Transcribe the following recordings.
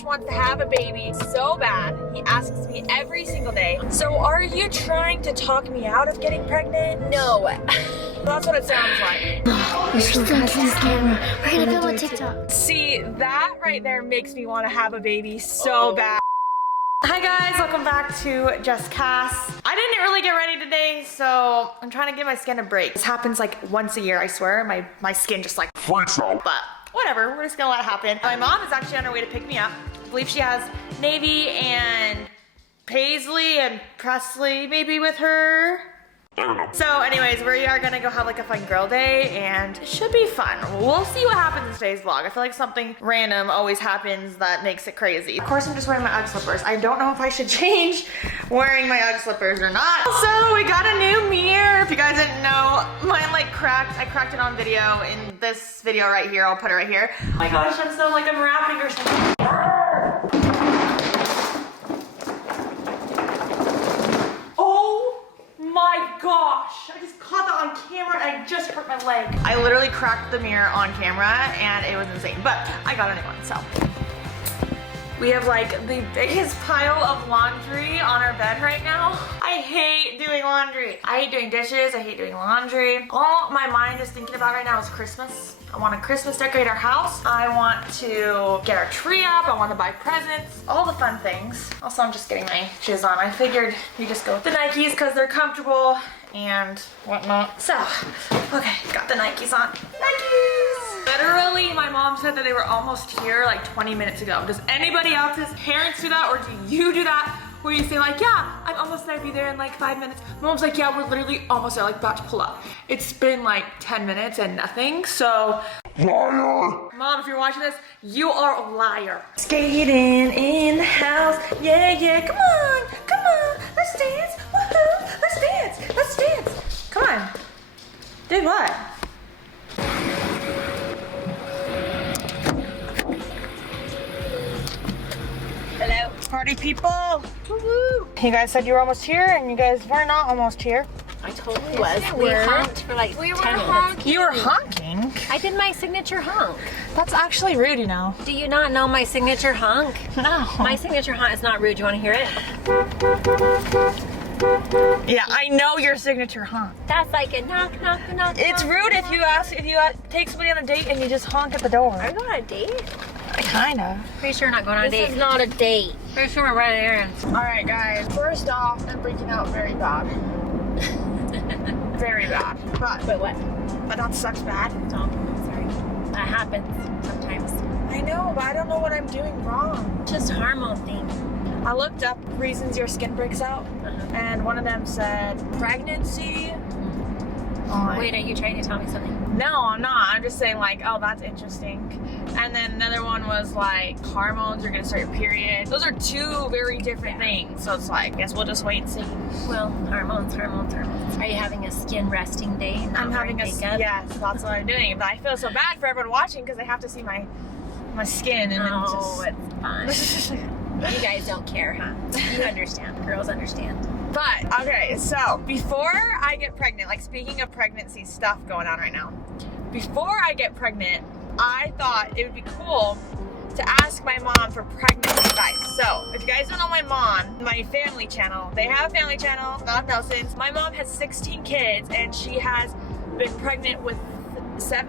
Josh wants to have a baby so bad. He asks me every single day. So are you trying to talk me out of getting pregnant? No. That's what it sounds like. You're so fast on this camera. We're gonna film a TikTok. See, that right there makes me want to have a baby so bad. Hi guys, welcome back to JUSTKASS. I didn't really get ready today, so I'm trying to give my skin a break. This happens like once a year, I swear. My skin just like freaks out. But whatever, we're just gonna let it happen. My mom is actually on her way to pick me up. I believe she has Navy and Paisley and Presley maybe with her. So anyways, we are gonna go have like a fun girl day and it should be fun. We'll see what happens in today's vlog. I feel like something random always happens that makes it crazy. Of course I'm just wearing my UGG slippers. I don't know if I should change wearing my UGG slippers or not. So we got a new mirror. If you guys didn't know, mine like cracked. I cracked it on video in this video right here. I'll put it right here. Oh my gosh, I'm so like I'm rapping or something. My gosh, I just caught that on camera and I just hurt my leg. I literally cracked the mirror on camera and it was insane, but I got a new one, so. We have like the biggest pile of laundry on our bed right now. I hate doing laundry. I hate doing dishes, I hate doing laundry. All my mind is thinking about right now is Christmas. I want to Christmas decorate our house. I want to get our tree up. I want to buy presents. All the fun things. Also, I'm just getting my shoes on. I figured we just go with the Nikes because they're comfortable and whatnot. So, okay, got the Nikes on. Nikes! Literally, my mom said that they were almost here like 20 minutes ago. Does anybody else's parents do that or do you do that? Where you say like, yeah, I'm almost there, be there in like 5 minutes. My mom's like, yeah, we're literally almost there, like about to pull up. It's been like 10 minutes and nothing, so. Liar! Mom, if you're watching this, you are a liar. Skating in the house, yeah, yeah, come on, let's dance, woohoo, let's dance. Come on. Did what? Hello. Party people. Woo-hoo. You guys said you were almost here and you guys were not almost here. I totally was. We honked for like 10 minutes. You were honking? I did my signature honk. That's actually rude, you know. Do you not know my signature honk? No. My signature honk is not rude. You want to hear it? Yeah, I know your signature honk. That's like a knock, knock, knock. It's knock, rude knock. if you take somebody on a date and you just honk at the door. Are you going on a date? Kinda. Pretty sure we're not going on a date. This is not a date. Pretty sure we're running errands. Alright guys, first off, I'm freaking out very bad. Very bad. But what? But not such bad. Oh, sorry. That happens sometimes. I know, but I don't know what I'm doing wrong. Just hormone thing. I looked up reasons your skin breaks out, and one of them said pregnancy. Wait, are you trying to tell me something? No, I'm not. I'm just saying like, oh, that's interesting. And then another one was like hormones, you're gonna start your period. Those are two very different things. So it's like, I guess we'll just wait and see. Well, hormones. Are you having a skin resting day? I'm having a, yes, that's what I'm doing. But I feel so bad for everyone watching because they have to see my skin and then it's fine. You guys don't care, huh? You understand. Girls understand. But, okay, so before I get pregnant, like speaking of pregnancy stuff going on right now, before I get pregnant, I thought it would be cool to ask my mom for pregnancy advice. So, if you guys don't know my mom, my family channel, they have a family channel, notenoughnelsons. My mom has 16 kids and she has been pregnant with 6?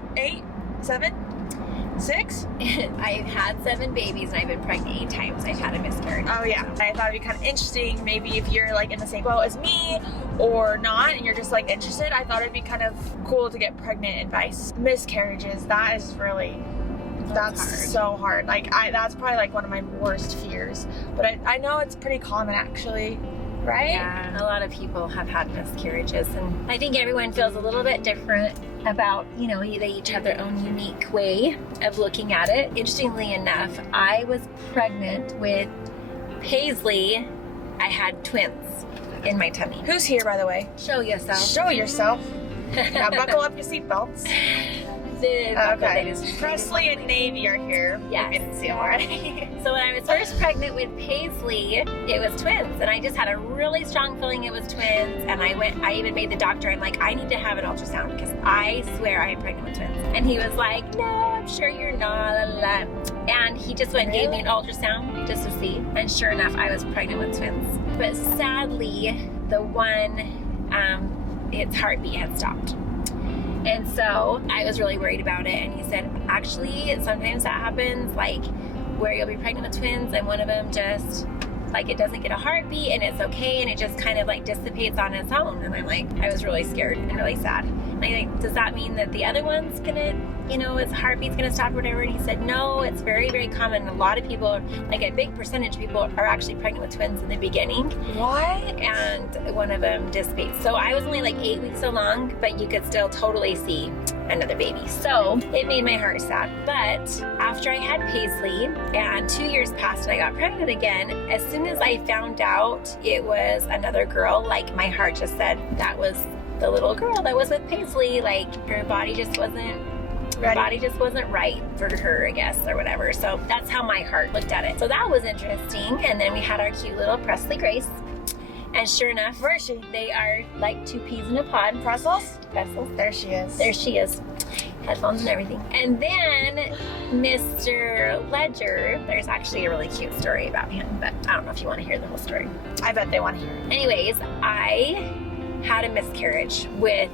I've had 7 babies and I've been pregnant 8 times. I've had a miscarriage. Oh yeah. I thought it'd be kind of interesting, maybe if you're like in the same boat as me or not and you're just like interested, I thought it'd be kind of cool to get pregnant advice. Miscarriages, that is really, that's hard. So hard. Like that's probably like one of my worst fears. But I know it's pretty common actually. Right? Yeah, a lot of people have had miscarriages and I think everyone feels a little bit different about, you know, they each have their own unique way of looking at it. Interestingly enough, I was pregnant with Paisley. I had twins in my tummy. Who's here, by the way? Show yourself. Show yourself. Now buckle up your seatbelts. The couple that is Presley and Navy are here. Yes. If you didn't see them already. So when I was first pregnant with Paisley, it was twins, and I just had a really strong feeling it was twins. And I even made the doctor, I'm like, I need to have an ultrasound because I swear I am pregnant with twins. And he was like, no, I'm sure you're not. La, la, la. And he just went and gave me an ultrasound just to see. And sure enough, I was pregnant with twins. But sadly, the one, its heartbeat had stopped. And so I was really worried about it. And he said, actually, sometimes that happens, like where you'll be pregnant with twins and one of them just, like, it doesn't get a heartbeat and it's okay and it just kind of like dissipates on its own. And I'm like, I was really scared and really sad. And I like, does that mean that the other one's gonna, you know, its heartbeat's gonna stop or whatever? And he said, no, it's very, very common. A lot of people, like a big percentage of people are actually pregnant with twins in the beginning. What? And one of them dissipates. So I was only like 8 weeks along, but you could still totally see another baby. So it made my heart sad. But after I had Paisley and 2 years passed and I got pregnant again, as soon as I found out it was another girl, like my heart just said, that was the little girl that was with Paisley. Like her body just wasn't right for her, I guess, or whatever. So that's how my heart looked at it. So that was interesting. And then we had our cute little Presley Grace. And sure enough, where is she? They are like 2 peas in a pod. Brussels? Brussels. There she is. There she is. Headphones and everything. And then Mr. Ledger, there's actually a really cute story about him, but I don't know if you want to hear the whole story. I bet they want to hear it. Anyways, I had a miscarriage with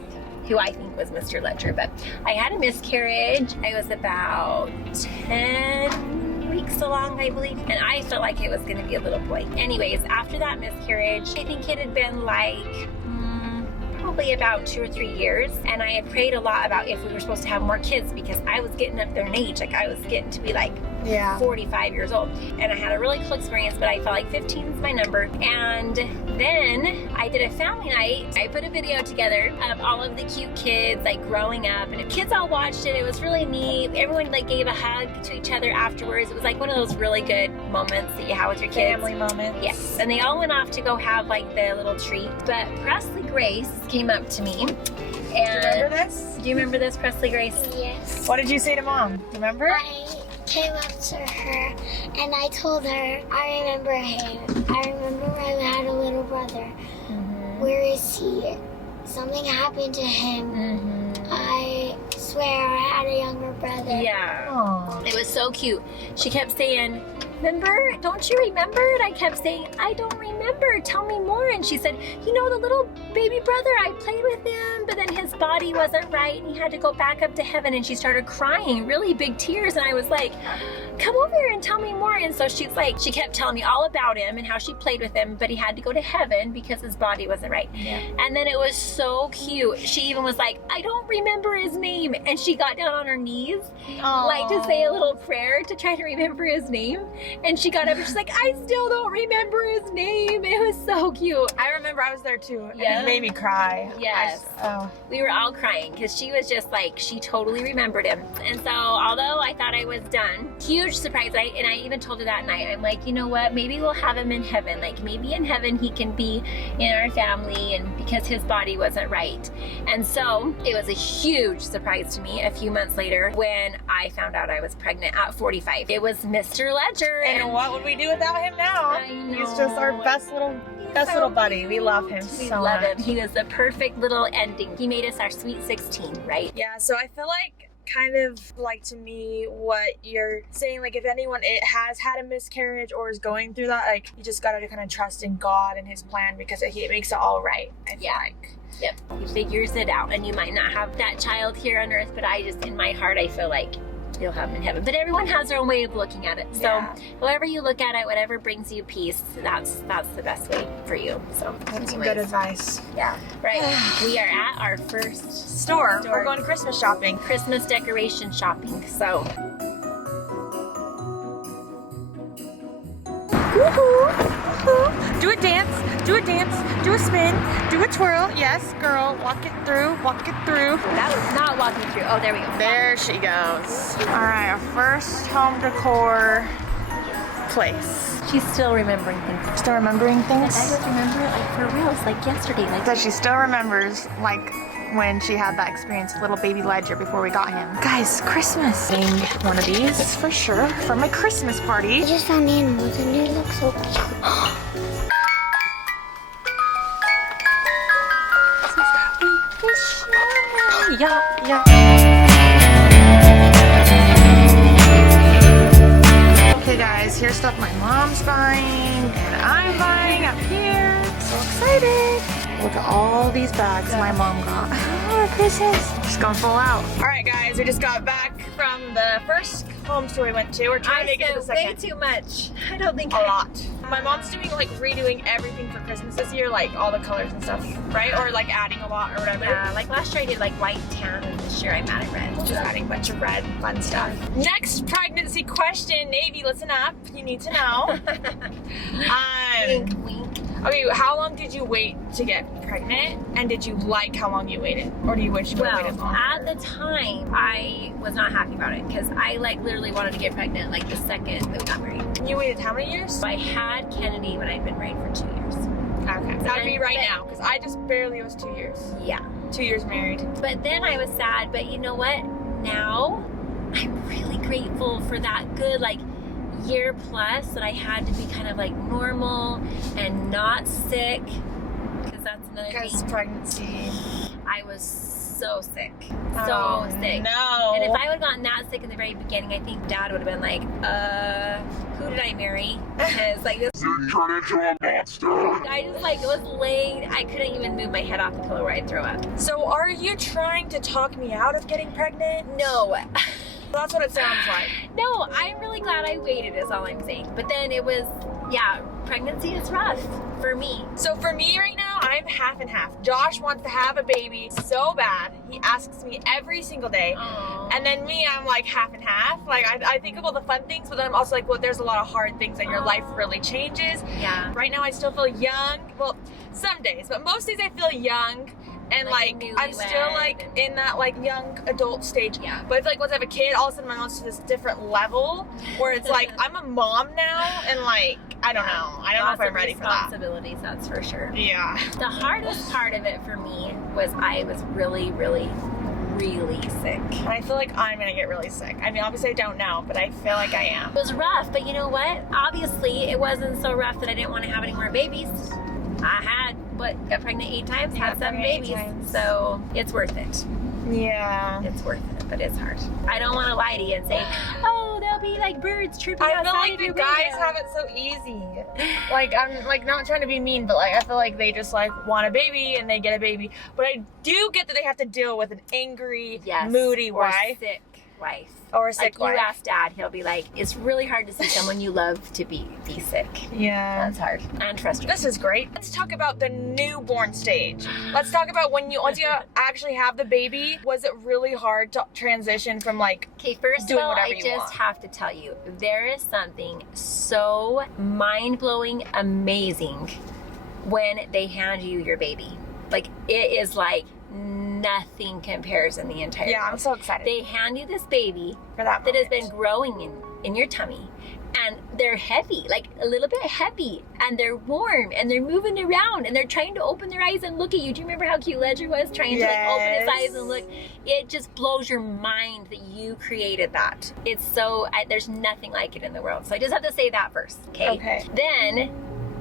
who I think was Mr. Ledger, but I had a miscarriage. I was about 10 weeks along, I believe, and I felt like it was going to be a little boy. Anyways, after that miscarriage, I think it had been like probably about 2 or 3 years, and I had prayed a lot about if we were supposed to have more kids because I was getting up there in age. Like I was getting to be like 45 years old, and I had a really cool experience, but I felt like 15 is my number. And then I did a family night. I put a video together of all of the cute kids like growing up, and the kids all watched it. It was really neat. Everyone like gave a hug to each other afterwards. It was like one of those really good moments that you have with your kids. Family moments. Yes. And they all went off to go have like the little treat. But Presley Grace came up to me. And do you remember this? Do you remember this, Presley Grace? Yes. What did you say to Mom? Remember? I came up to her and I told her, I remember him. I remember I had a little brother. Mm-hmm. Where is he? Something happened to him. Mm-hmm. I swear I had a younger brother. Yeah. Aww. It was so cute. She kept saying, remember? Don't you remember? And I kept saying, I don't remember. Tell me more. And she said, you know, the little baby brother, I played with him, but then his body wasn't right and he had to go back up to heaven. And she started crying, really big tears. And I was like, come over here and tell me more. And so she's like, she kept telling me all about him and how she played with him, but he had to go to heaven because his body wasn't right. Yeah. And then it was so cute. She even was like, I don't remember his name. And she got down on her knees, like to say a little prayer to try to remember his name. And she got up and she's like, I still don't remember his name. It was so cute. I remember I was there too. And Yeah. it made me cry. Yes. Oh. We were all crying because she was just like, she totally remembered him. And so although I thought I was done, huge surprise. And I even told her that night, I'm like, you know what, maybe we'll have him in heaven. Like maybe in heaven he can be in our family, and because his body wasn't right. And so it was a huge surprise to me a few months later when I found out I was pregnant at 45. It was Mr. Ledger. And what would we do without him now? I know. He's just our best little buddy. We love him We so love much. him. He was the perfect little ending. He made us our sweet 16, right? Yeah, so I feel like kind of like to me what you're saying, like if anyone has had a miscarriage or is going through that, like you just gotta kind of trust in God and his plan because it makes it all right. I feel like. Yep. He figures it out, and you might not have that child here on earth, but I just, in my heart, I feel like you'll have him in heaven. But everyone has their own way of looking at it. So Yeah. however you look at it, whatever brings you peace, that's the best way for you. So That's some anyways, good advice. Yeah. Right. We are at our first Store. We're going Christmas shopping. Christmas decoration shopping. So Woohoo! Do a dance, do a spin, do a twirl. Yes, girl, walk it through. that was not walking through. Oh, there we go. There she goes. All right, our first home decor place. She's still remembering things. Still remembering things? I just remember it like for real. It's like yesterday. Like That she still remembers like when she had that experience with little baby Ledger before we got him. Guys, Christmas. Getting one of these for sure for my Christmas party. I just found animals and they look so cute. Yeah. Okay guys, here's stuff my mom's buying and I'm buying up here. So excited. Look at all these bags my mom got. Oh, Christmas. Just going full out. All right guys, we just got back from the first home store we went to. We're trying to make it to the second. Way too much. I don't think a lot. My mom's doing like redoing everything for Christmas this year, like all the colors and stuff, right? Or like adding a lot or whatever. Yeah, like last year I did like white, tan, and this year I'm adding red. Just adding a bunch of red, fun stuff. Next pregnancy question, Navy, listen up. You need to know. Wink, wink. Okay, how long did you wait to get pregnant? And did you like how long you waited? Or do you wish you would have waited longer? At the time, I was not happy about it because I like literally wanted to get pregnant like the second that we got married. You waited how many years? I had Kennedy when I'd been married for 2 years. Okay. That would be right now, because I just barely was 2 years. Yeah. 2 years married. But then I was sad, but you know what? Now, I'm really grateful for that good like year plus that I had to be kind of like normal and not sick, because that's another thing. Because pregnancy. I was so sick. Oh, So sick. No. And if I would have gotten that sick in the very beginning, I think Dad would have been like, who did I marry? Because like this You turn into a monster. I just like was laying, I couldn't even move my head off the pillow where I'd throw up. So are you trying to talk me out of getting pregnant? No. That's what it sounds like. No, I'm really glad I waited is all I'm saying. But then it was, yeah, pregnancy is rough for me. So for me right now, I'm half and half. Josh wants to have a baby so bad. He asks me every single day. Aww. And then me, I'm like half and half. Like I think of all the fun things, but then I'm also like, well, there's a lot of hard things and your life really changes. Yeah. Right now I still feel young. Well, some days, but most days I feel young. And like I'm still like in that like young adult stage. Yeah. But it's like once I have a kid, all of a sudden my mom's to this different level where it's like I'm a mom now and like I don't know. I don't know if I'm ready for that. Responsibilities, that's for sure. Yeah. The hardest part of it for me was I was really, really, really sick. And I feel like I'm gonna get really sick. I mean, obviously I don't know, but I feel like I am. It was rough, but you know what? Obviously, it wasn't so rough that I didn't want to have any more babies. I got pregnant 8 times, had 7 babies. So it's worth it. Yeah. It's worth it, but it's hard. I don't want to lie to you and say, oh, there'll be like birds chirping I outside feel like of the your guys window. have it so easy. Like I'm like not trying to be mean, but like I feel like they just like want a baby and they get a baby. But I do get that they have to deal with an angry, moody or wife. sick wife. Or a sick like wife. You ask Dad, he'll be like, it's really hard to see someone you love to be sick. Yeah. That's hard. And frustrating. This is great. Let's talk about the newborn stage. Let's talk about once you actually have the baby, was it really hard to transition from like okay, first of doing all, whatever I you just want? have to tell you, there is something so mind-blowing, amazing when they hand you your baby. Like, it is like nothing compares in the entire Yeah, world. I'm so excited. They hand you this baby For that has moment. been growing in your tummy, and they're heavy, like a little bit heavy, and they're warm, and they're moving around, and they're trying to open their eyes and look at you. Do you remember how cute Ledger was trying to like open his eyes and look? It just blows your mind that you created that. It's so, there's nothing like it in the world. So I just have to say that first, okay? Then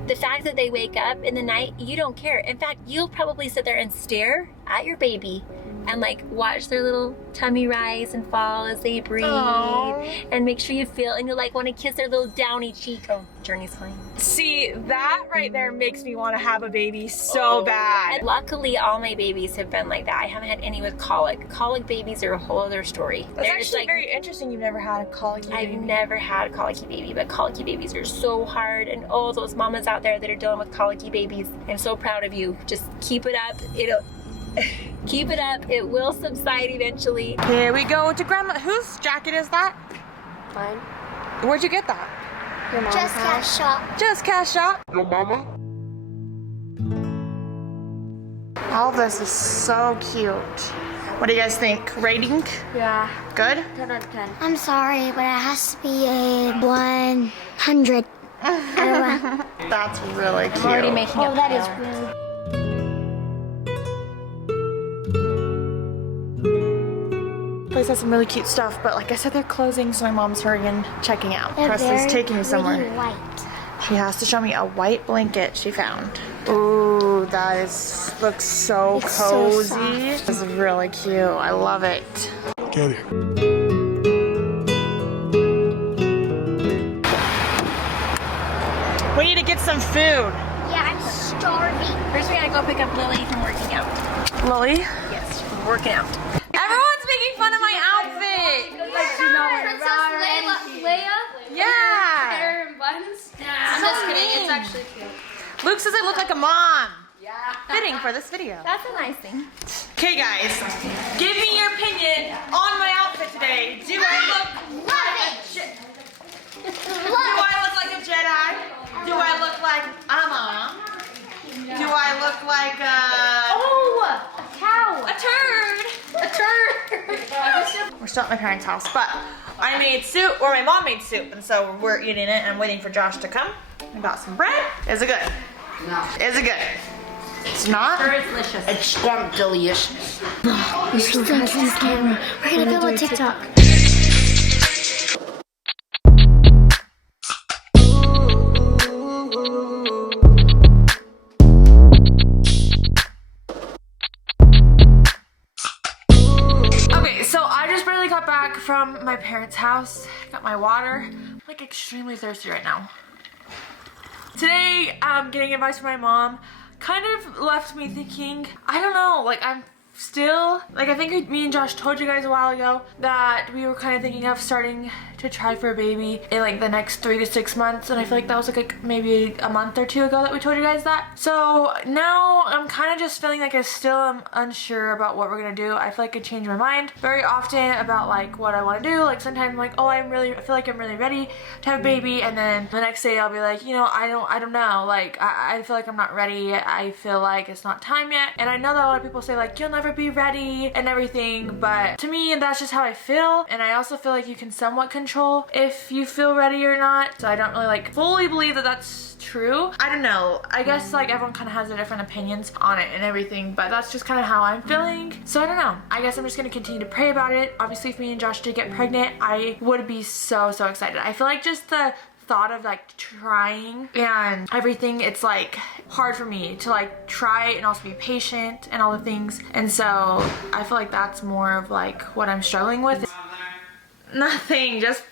the fact that they wake up in the night, you don't care. In fact, you'll probably sit there and stare at your baby and like watch their little tummy rise and fall as they breathe. Aww. And make sure you feel, and you'll like want to kiss their little downy cheek. Oh, Journey's fine. See, that right there makes me want to have a baby so bad. And luckily, all my babies have been like that. I haven't had any with colic. Colic babies are a whole other story. That's They're actually like, very interesting. You've never had a colicky baby. I've never had a colicky baby, but colicky babies are so hard. And oh, those mamas out there that are dealing with colicky babies, I'm so proud of you. Just keep it up. Keep it up. It will subside eventually. Here we go to Grandma. Whose jacket is that? Mine. Where'd you get that? Your mom's JUSTKASS shop. JUSTKASS shop. Your mama? All this is so cute. What do you guys think? Rating? Yeah. Good? 10 out of 10. I'm sorry, but it has to be a 100. That's really cute. I'm already making Oh, up that is now. really place has some really cute stuff, but like I said, they're closing, so my mom's hurrying, checking out. They're Presley's very taking me somewhere. pretty white. She has to show me a white blanket she found. Ooh, that looks so It's so cozy. soft. This is really cute. I love it. Get it. We need to get some food. Yeah, I'm starving. First, we gotta go pick up Lily from working out. Lily? Yes, from working out. Everyone's making fun of my outfit. Princess Leia. Yeah. Hair and buns. I'm just kidding. It's actually cute. Luke says I look like a mom. Yeah. Fitting for this video. That's a nice thing. Okay, guys, give me your opinion on my outfit today. Do I look like a Jedi? Do I look like a mom? Do I look like Oh, a cow. a turd? A turd. We're still at my parents' house, but I made soup, or my mom made soup, and so we're eating it, and I'm waiting for Josh to come. I got some bread. Is it good? No. Is it good? It's not? Sure, it's delicious. It's damn delicious. We should go to this camera. We're gonna film on TikTok. Okay, so I just barely got back from my parents' house. Got my water. I'm like extremely thirsty right now. Today, getting advice from my mom kind of left me thinking, I don't know, like I'm still, like I think me and Josh told you guys a while ago that we were kind of thinking of starting to try for a baby in like the next 3 to 6 months, and I feel like that was like maybe a month or two ago that we told you guys that. So now I'm kind of just feeling like I still am unsure about what we're gonna do. I feel like I change my mind very often about like what I want to do. Like sometimes I'm like, oh, I feel like I'm really ready to have a baby, and then the next day I'll be like, you know, I don't know, like I feel like I'm not ready. I feel like it's not time yet, and I know that a lot of people say like you'll never be ready and everything, but to me that's just how I feel, and I also feel like you can somewhat control if you feel ready or not, so I don't really like fully believe that that's true. I don't know, I guess like everyone kind of has their different opinions on it and everything, but that's just kind of how I'm feeling, so I don't know. I guess I'm just gonna continue to pray about it. Obviously if me and Josh did get pregnant, I would be so excited. I feel like just the thought of like trying and everything, it's like hard for me to like try and also be patient and all the things, and so I feel like that's more of like what I'm struggling with. Nothing, just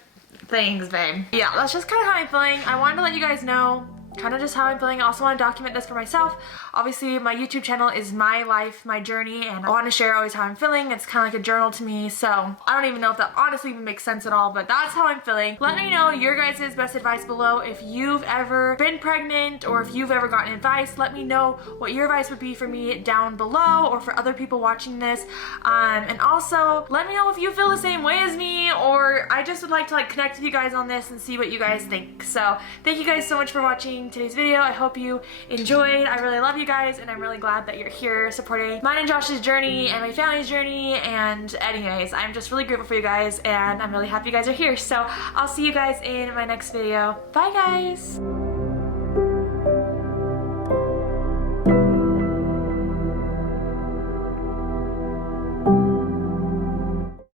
things, babe. Yeah, that's just kind of how I'm feeling. I wanted to let you guys know kind of just how I'm feeling. I also want to document this for myself. Obviously my YouTube channel is my life, my journey, and I want to share always how I'm feeling. It's kind of like a journal to me, so I don't even know if that honestly even makes sense at all, but that's how I'm feeling. Let me know your guys' best advice below. If you've ever been pregnant or if you've ever gotten advice, let me know what your advice would be for me down below or for other people watching this, and also let me know if you feel the same way as me, or I just would like to like connect with you guys on this and see what you guys think. So thank you guys so much for watching today's video. I hope you enjoyed. I really love you guys, and I'm really glad that you're here supporting mine and Josh's journey and my family's journey, and anyways, I'm just really grateful for you guys, and I'm really happy you guys are here. So I'll see you guys in my next video. Bye guys!